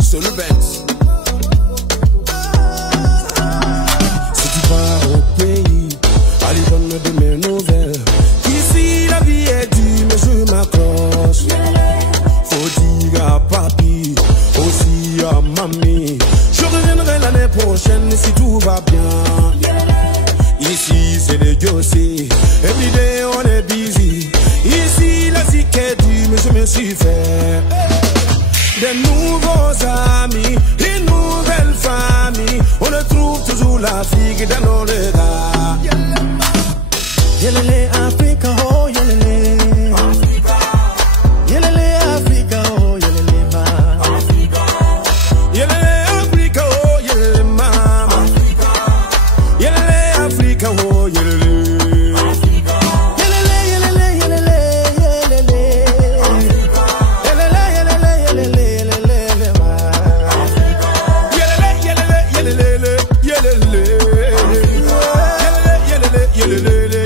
Solo Benz. Si tu pars au pays, allez donne de mes nouvelles. Ici la vie est dure, mais je m'accroche. Faut dire à papi, aussi à mamie. Je reviendrai l'année prochaine si tout va bien. Ici c'est les dossiers, everyday on est busy. Ici la zik est dure, mais je me suis fait des nouveaux amis, une nouvelle famille. On ne trouve toujours la figue dans nos regards. Yelele Africa, oh yelele Africa. Yelele Africa, oh yelele ma Africa. Yelele Africa, oh yelele mama Africa. Yelele Africa, oh yelele Africa. Yelele yelele yelele yelele Africa. Yelele yelele yelele yelele ma Africa. Yelele yelele yelele yelele yelele yelele yelele.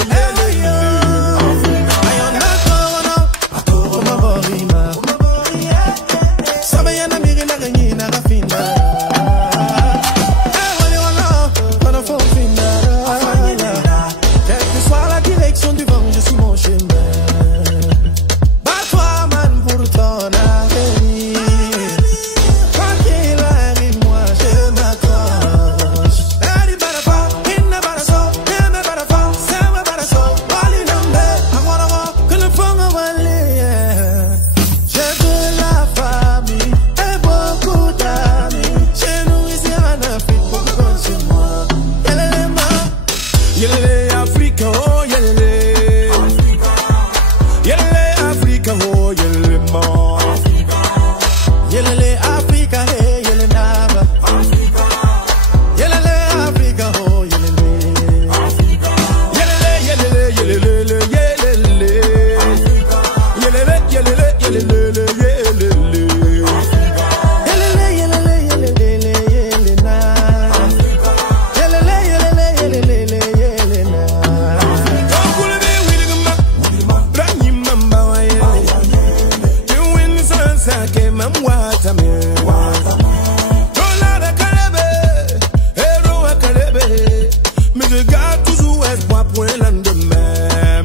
Yelele Africa, oh yelele Africa. Yelele Africa, oh yelele ma Africa. Yelele Africa, hey yelele naba Africa. Yelele Africa, oh yelele Africa. Yelele yelele yelele yelele Africa. Yelele yelele yelele yelele Africa. Yelele yelele yelele yelele na Africa. Yelele yelele yelele yelele na Okulebe wilima branyi mamba wa yele. Tuwin sansa ke mamwata me. Dola da kalebe, hero wa kalebe. Mais je garde toujours espoir pour un lendemain.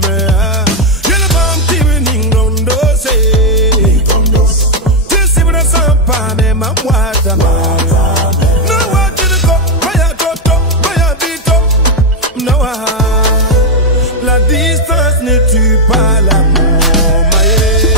Yele bam tiwi ningondo se. Tu sais pas sans pas mais mamwata me. No what to go, vaya toto, vaya bito. No la distance ne tue pas l'amour, maïe.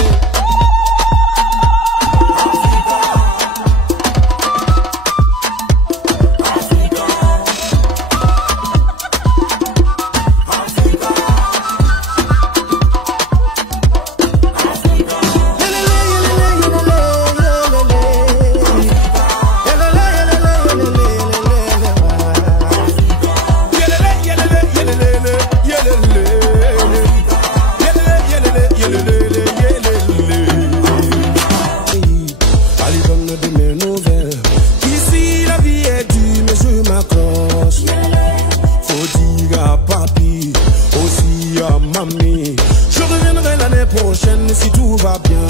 Allez donne de mes nouvelles. Ici la vie est dure, mais je m'accroche. Faut dire à papi, aussi à mamie. Je reviendrai l'année prochaine si tout va bien.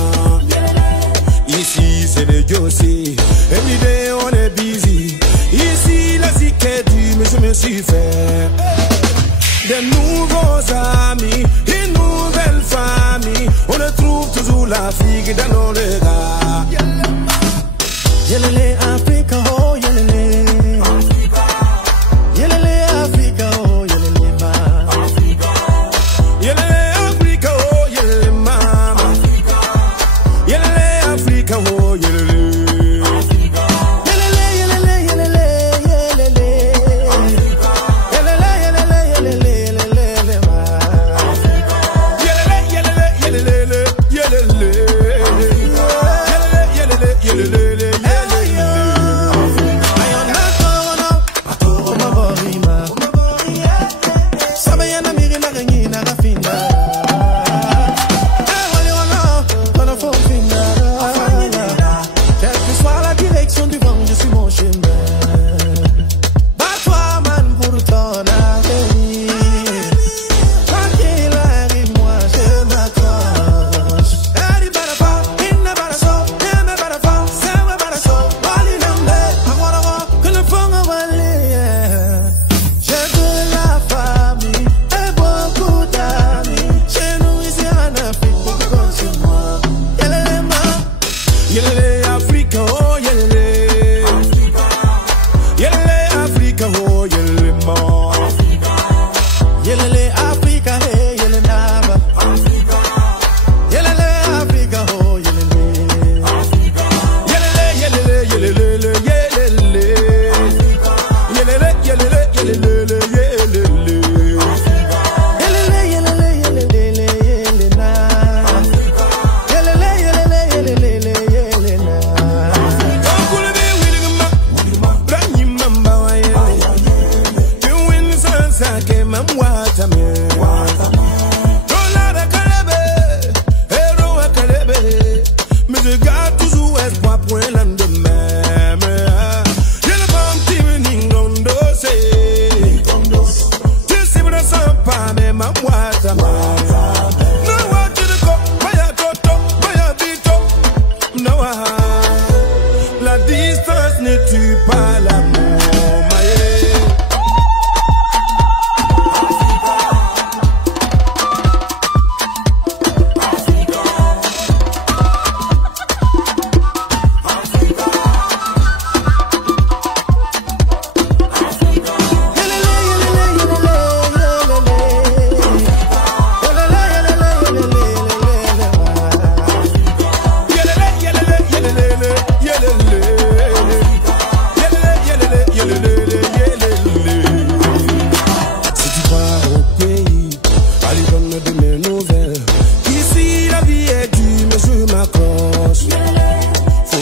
Ici c'est les dossiers, everyday on est busy. Ici la zik est dure, mais je me suis fait des nouveaux amis, une nouvelle famille. On ne trouve toujours la figue dans nos regards. Yelele Africa, oh yelele Africa. Yelele Africa, oh yelele ma Africa. Yelele Africa, oh yelele mama Africa. Yelele Africa, oh yelele Africa. Yelele yelele yelele yelele Africa. Yelele yelele yelele yelele ma Africa. Yelele yelele yelele yelele Africa.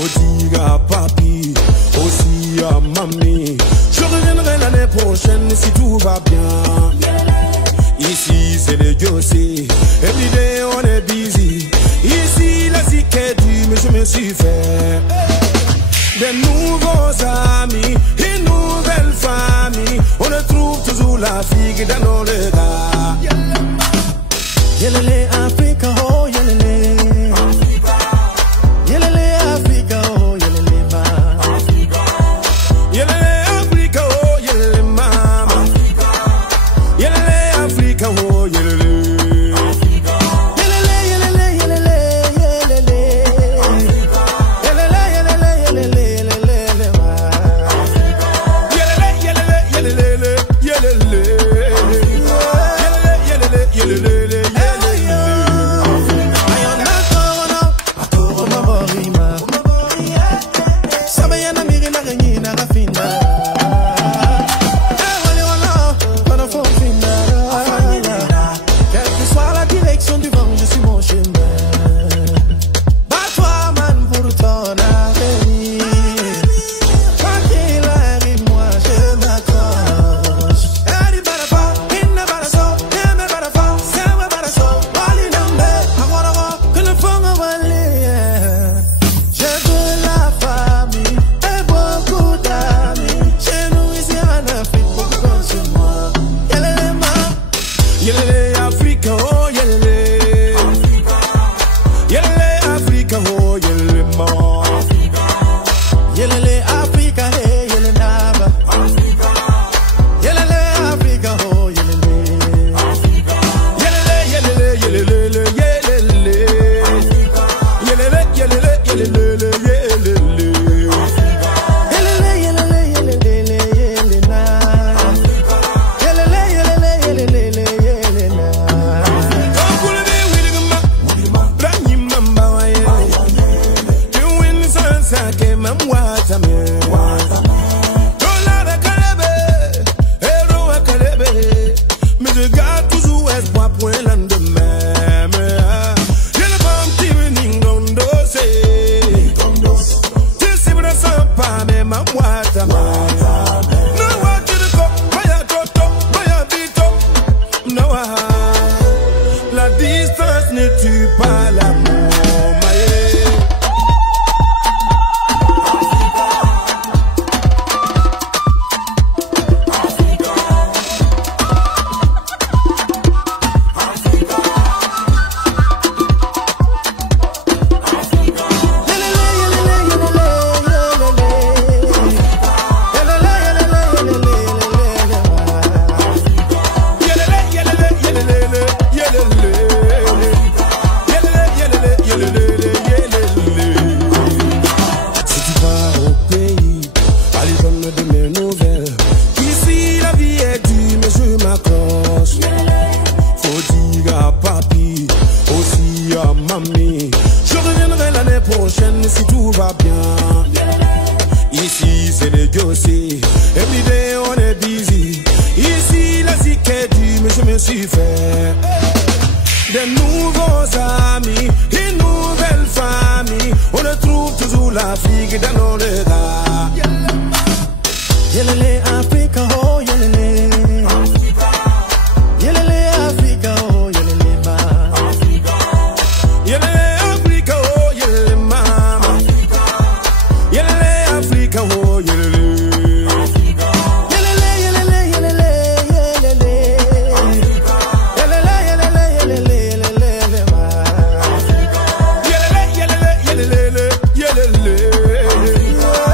Faut dire à papi, aussi à mamie. Je reviendrai l'année prochaine si tout va bien. Ici c'est le Diosé, everyday on est busy. Ici la zik est due, mais je me suis fait des nouveaux amis, une nouvelle famille. On retrouve toujours la figue dans nos regards. Yelele Africa, oh yelele. Yelele Africa, oh yelele ma. Yelele Africa, oh yelele mama. Yelele Africa, oh yelele. Si tout va bien, ici c'est le Diosé, everyday on est busy. Ici la zik est due, mais je me suis fait des nouveaux amis, une nouvelle famille. On retrouve toujours la figue dans nos regards. Yelele Africa, oh yelele. Yelele Africa, oh yelele ma. Yelele Africa, oh yelele mama. Yelele Africa, oh yelele. Yeah.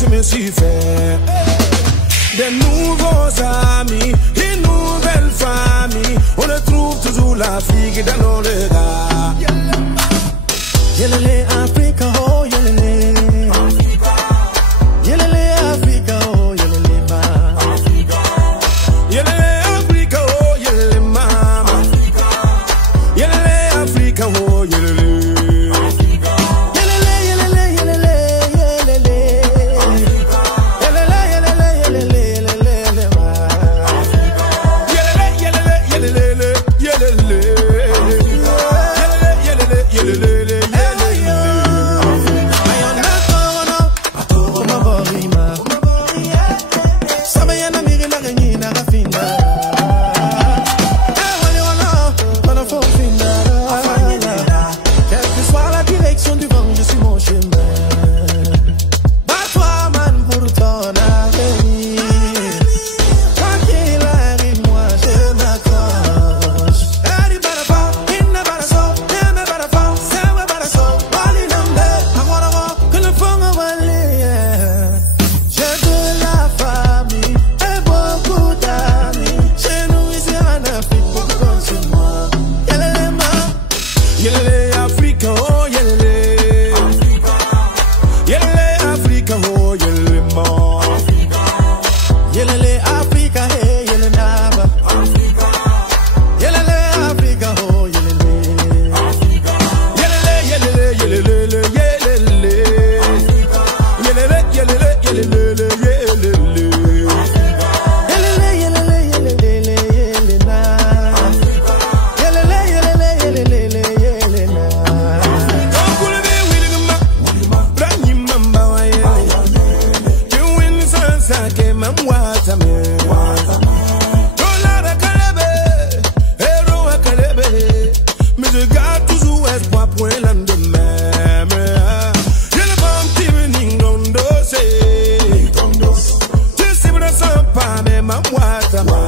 je me suis fait des nouveaux amis, une nouvelle famille. On retrouve toujours l'Afrique dans nos regards. Yelele Africa, oh yelele. Yelele Africa, oh yelele ma. Yelele Africa, oh yelele mama. Yelele Africa, oh yelele. Mama,